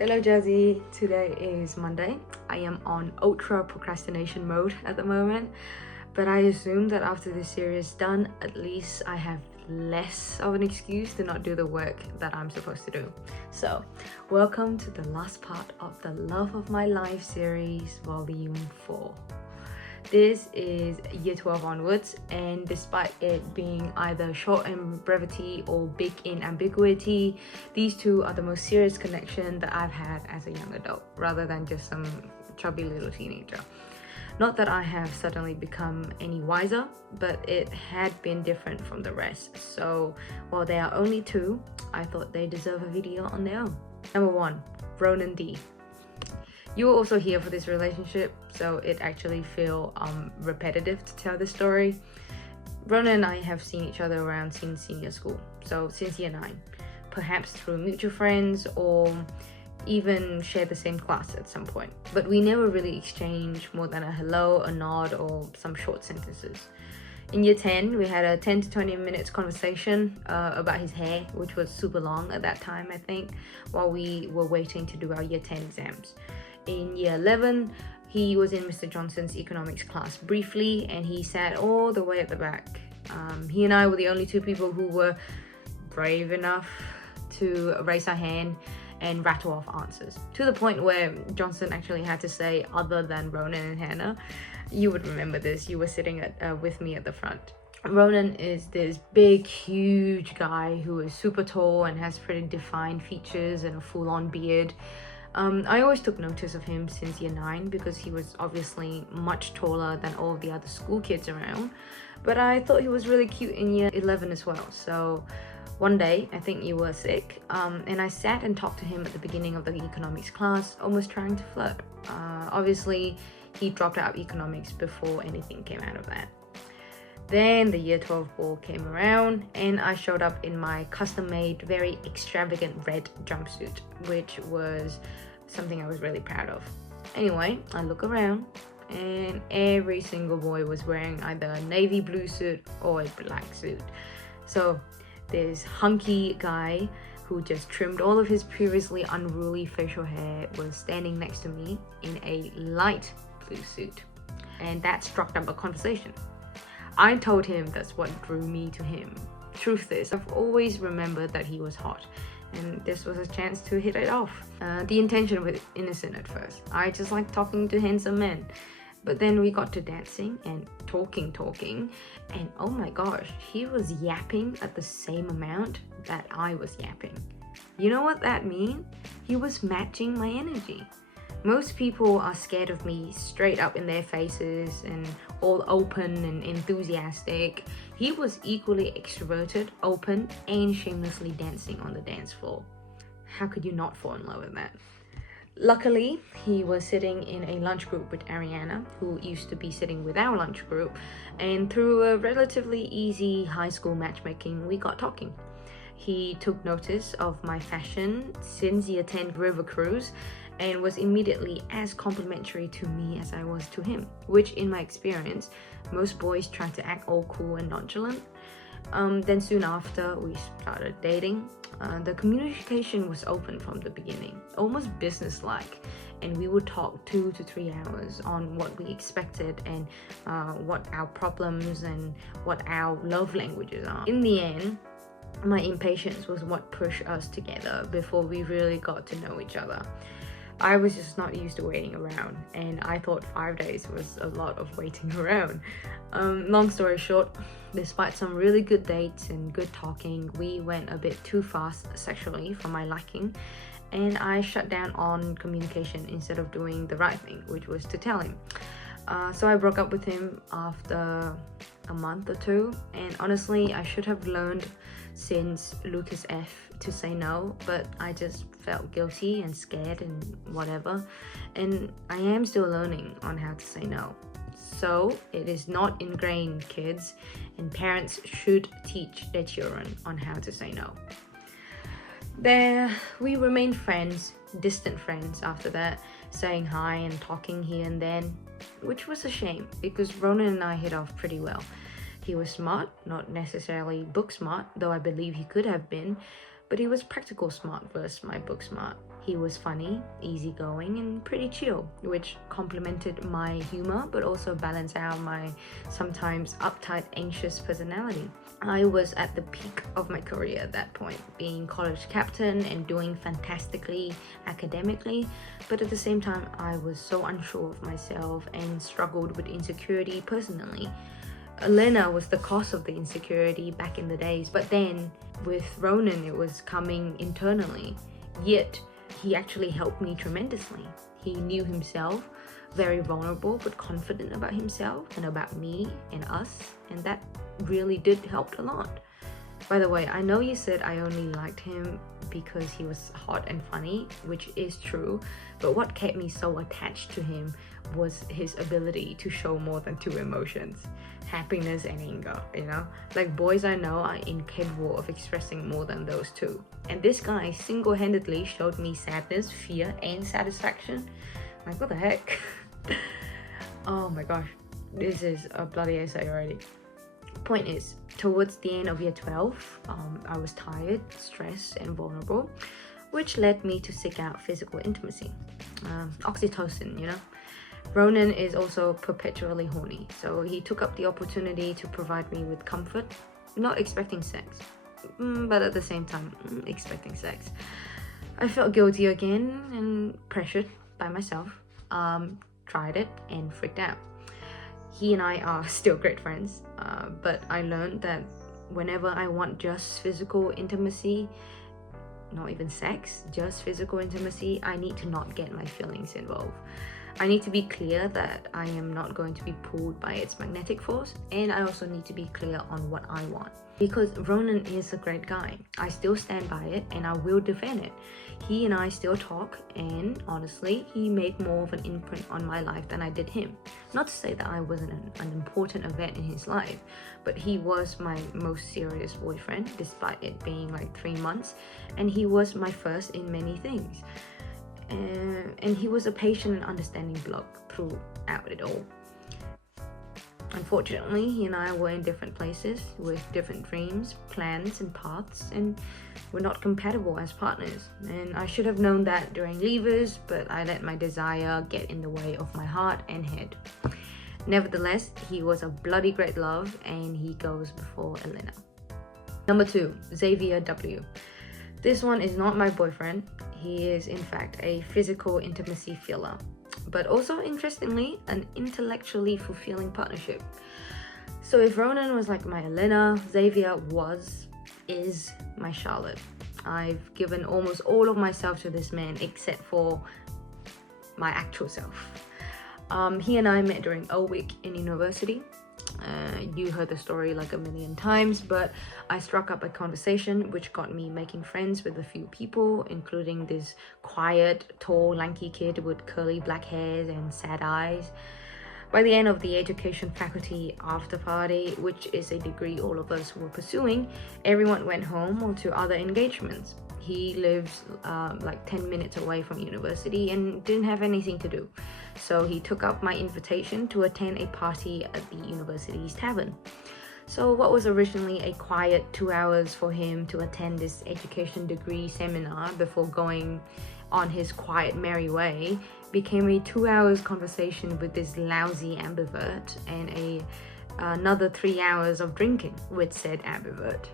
Hello Jazzy, today is Monday. I am on ultra procrastination mode at the moment, but I assume that after this series is done, at least I have less of an excuse to not do the work that I'm supposed to do. So, welcome to the last part of the Love of My Life series, volume 4. This is year 12 onwards, and despite it being either short in brevity or big in ambiguity, these two are the most serious connection that I've had as a young adult, rather than just some chubby little teenager. Not that I have suddenly become any wiser, but it had been different from the rest. So while they are only two, I thought they deserve a video on their own. Number 1, Ronan D. You were also here for this relationship, so it actually feel repetitive to tell this story. Ronan and I have seen each other around since senior school, so since year 9, perhaps through mutual friends or even share the same class at some point. But we never really exchanged more than a hello, a nod, or some short sentences. In year 10, we had a 10 to 20 minutes conversation about his hair, which was super long at that time, I think, while we were waiting to do our year 10 exams. In year 11, he was in Mr. Johnson's economics class briefly, and he sat all the way at the back. He and I were the only two people who were brave enough to raise our hand and rattle off answers, to the point where Johnson actually had to say other than Ronan and Hannah. You would remember this, you were sitting with me at the front. Ronan is this big, huge guy who is super tall and has pretty defined features and a full-on beard. I always took notice of him since year 9 because he was obviously much taller than all of the other school kids around, but I thought he was really cute in year 11 as well. So one day, I think you were sick, and I sat and talked to him at the beginning of the economics class, almost trying to flirt. Obviously, he dropped out of economics before anything came out of that. Then the year 12 ball came around, and I showed up in my custom-made, very extravagant red jumpsuit, which was something I was really proud of. Anyway, I look around, and every single boy was wearing either a navy blue suit or a black suit. So this hunky guy who just trimmed all of his previously unruly facial hair was standing next to me in a light blue suit, and that struck up a conversation. I told him that's what drew me to him. Truth is, I've always remembered that he was hot, and this was a chance to hit it off. The intention was innocent at first. I just like talking to handsome men. But then we got to dancing and talking, and oh my gosh, he was yapping at the same amount that I was yapping. You know what that means? He was matching my energy. Most people are scared of me straight up in their faces and all open and enthusiastic. He was equally extroverted, open, and shamelessly dancing on the dance floor. How could you not fall in love with that? Luckily, he was sitting in a lunch group with Ariana, who used to be sitting with our lunch group, and through a relatively easy high school matchmaking, we got talking. He took notice of my fashion since year 10 river cruise and was immediately as complimentary to me as I was to him, which in my experience, most boys try to act all cool and nonchalant. Then soon after, we started dating. The communication was open from the beginning, almost business-like, and we would talk 2 to 3 hours on what we expected and what our problems and what our love languages are. In the end, my impatience was what pushed us together before we really got to know each other. I was just not used to waiting around, and I thought 5 days was a lot of waiting around. Long story short, despite some really good dates and good talking, we went a bit too fast sexually for my liking, and I shut down on communication instead of doing the right thing, which was to tell him. So I broke up with him after a month or 2, and honestly, I should have learned since Lucas F to say no, but I just felt guilty and scared and whatever, and I am still learning on how to say no. So it is not ingrained, kids, and parents should teach their children on how to say no. There, we remained friends, distant friends after that, saying hi and talking here and then, which was a shame because Ronan and I hit off pretty well. He was smart, not necessarily book smart, though I believe he could have been, but he was practical smart versus my book smart. He was funny, easygoing, and pretty chill, which complemented my humor but also balanced out my sometimes uptight, anxious personality. I was at the peak of my career at that point, being college captain and doing fantastically academically, but at the same time, I was so unsure of myself and struggled with insecurity personally. Elena was the cause of the insecurity back in the days, but then with Ronan, it was coming internally. Yet, he actually helped me tremendously. He knew himself, very vulnerable but confident about himself and about me and us, and that really did help a lot. By the way, I know you said I only liked him because he was hot and funny, which is true, but what kept me so attached to him was his ability to show more than two emotions, happiness and anger, you know? Like, boys I know are incapable of expressing more than those two. And this guy single-handedly showed me sadness, fear, and satisfaction. Like, what the heck? Oh my gosh, this is a bloody essay already. Point is, towards the end of year 12, I was tired, stressed, and vulnerable, which led me to seek out physical intimacy. Oxytocin, you know? Ronan is also perpetually horny, so he took up the opportunity to provide me with comfort, not expecting sex, but at the same time, expecting sex. I felt guilty again and pressured by myself, tried it and freaked out. He and I are still great friends, but I learned that whenever I want just physical intimacy, not even sex, just physical intimacy, I need to not get my feelings involved. I need to be clear that I am not going to be pulled by its magnetic force, and I also need to be clear on what I want. Because Ronan is a great guy. I still stand by it and I will defend it. He and I still talk, and honestly, he made more of an imprint on my life than I did him. Not to say that I wasn't an important event in his life, but he was my most serious boyfriend, despite it being like 3 months, and he was my first in many things. And he was a patient and understanding bloke throughout it all. Unfortunately, he and I were in different places with different dreams, plans, and paths, and we're not compatible as partners. And I should have known that during leavers, but I let my desire get in the way of my heart and head. Nevertheless, he was a bloody great love, and he goes before Elena. Number 2, Xavier W. This one is not my boyfriend. He is, in fact, a physical intimacy filler, but also, interestingly, an intellectually fulfilling partnership. So if Ronan was like my Elena, Xavier is my Charlotte. I've given almost all of myself to this man except for my actual self. He and I met during O Week in university. You heard the story like a million times, but I struck up a conversation which got me making friends with a few people, including this quiet, tall, lanky kid with curly black hair and sad eyes. By the end of the education faculty after party, which is a degree all of us were pursuing, everyone went home or to other engagements. He lives like 10 minutes away from university and didn't have anything to do. So he took up my invitation to attend a party at the university's tavern. So what was originally a quiet 2 hours for him to attend this education degree seminar before going on his quiet merry way became a 2 hours conversation with this lousy ambivert and another 3 hours of drinking with said ambivert.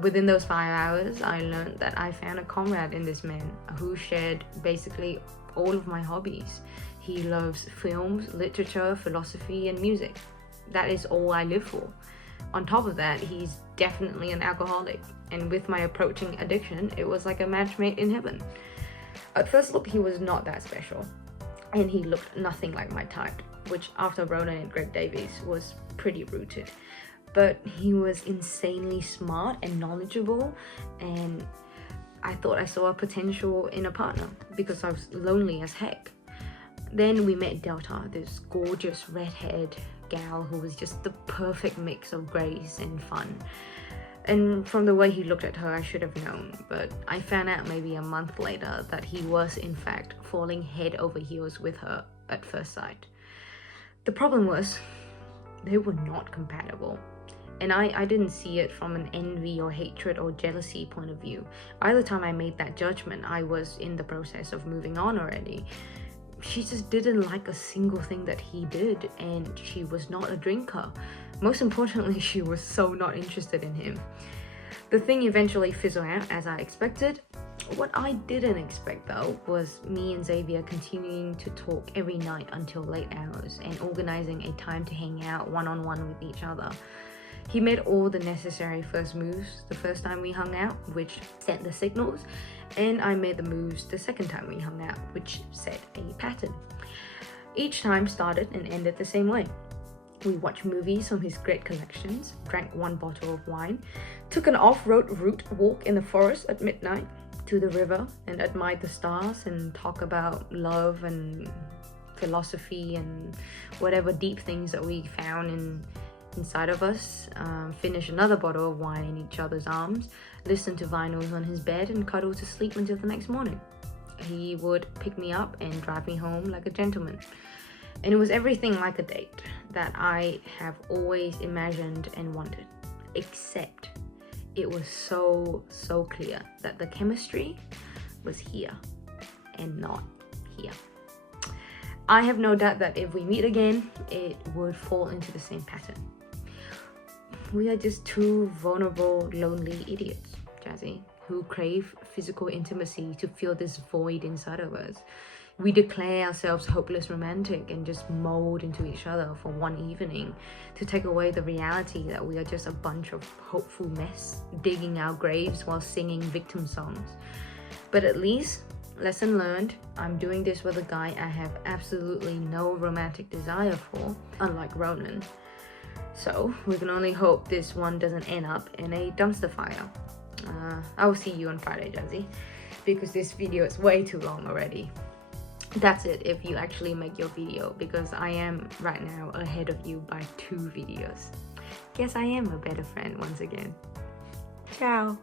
Within those 5 hours, I learned that I found a comrade in this man who shared basically all of my hobbies. He loves films, literature, philosophy, and music. That is all I live for. On top of that, he's definitely an alcoholic, and with my approaching addiction, it was like a match made in heaven. At first look, he was not that special, and he looked nothing like my type, which after Ronan and Greg Davies was pretty rooted. But he was insanely smart and knowledgeable, and I thought I saw a potential in a partner because I was lonely as heck. Then we met Delta, this gorgeous red-haired gal who was just the perfect mix of grace and fun. And from the way he looked at her, I should have known, but I found out maybe a month later that he was in fact falling head over heels with her at first sight. The problem was, they were not compatible. And I didn't see it from an envy or hatred or jealousy point of view. By the time I made that judgment, I was in the process of moving on already. She just didn't like a single thing that he did, and she was not a drinker. Most importantly, she was so not interested in him. The thing eventually fizzled out as I expected. What I didn't expect though was me and Xavier continuing to talk every night until late hours and organizing a time to hang out one-on-one with each other. He made all the necessary first moves the first time we hung out, which sent the signals, and I made the moves the second time we hung out, which set a pattern. Each time started and ended the same way. We watched movies from his great collections, drank 1 bottle of wine, took an off-road route walk in the forest at midnight to the river, and admired the stars and talk about love and philosophy and whatever deep things that we found inside of us. Finish another bottle of wine in each other's arms, listen to vinyls on his bed, and cuddle to sleep until the next morning. He would pick me up and drive me home like a gentleman. And it was everything like a date that I have always imagined and wanted, except it was so clear that the chemistry was here and not here. I have no doubt that if we meet again, it would fall into the same pattern. We are just two vulnerable, lonely idiots, Jazzy, who crave physical intimacy to fill this void inside of us. We declare ourselves hopeless romantic and just mold into each other for one evening to take away the reality that we are just a bunch of hopeful mess digging our graves while singing victim songs. But at least, lesson learned, I'm doing this with a guy I have absolutely no romantic desire for, unlike Ronan. So we can only hope this one doesn't end up in a dumpster fire. I will see you on Friday, Jazzy, because this video is way too long already. That's it if you actually make your video, because I am right now ahead of you by 2 videos. Guess I am a better friend once again. Ciao!